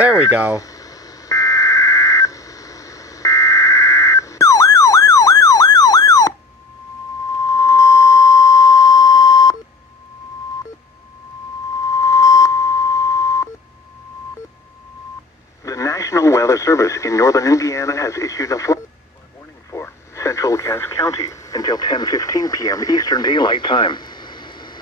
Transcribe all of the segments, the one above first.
There we go. The National Weather Service in northern Indiana has issued a flood warning for central Cass County until 10:15 p.m. Eastern Daylight Time.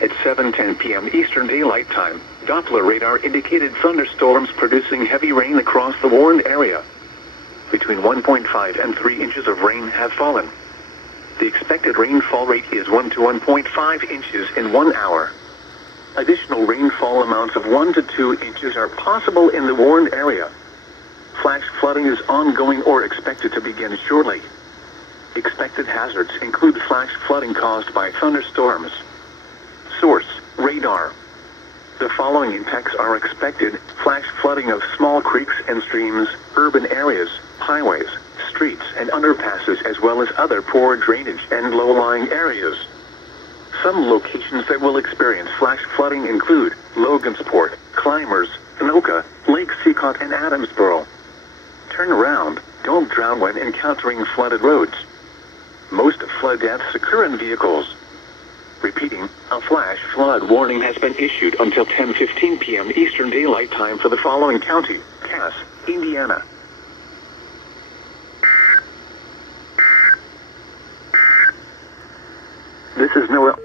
At 7:10 p.m. Eastern Daylight Time, Doppler radar indicated thunderstorms producing heavy rain across the warned area. Between 1.5 and 3 inches of rain have fallen. The expected rainfall rate is 1 to 1.5 inches in 1 hour. Additional rainfall amounts of 1 to 2 inches are possible in the warned area. Flash flooding is ongoing or expected to begin shortly. Expected hazards include flash flooding caused by thunderstorms. Source: radar. The following impacts are expected: flash flooding of small creeks and streams, urban areas, highways, streets and underpasses, as well as other poor drainage and low-lying areas. Some locations that will experience flash flooding include Logansport, Climbers, Anoka, Lake Secot and Adamsboro. Turn around, don't drown when encountering flooded roads. Most flood deaths occur in vehicles. Repeating, a flash flood warning has been issued until 10:15 p.m. Eastern Daylight Time for the following county: Cass, Indiana. This is Noah.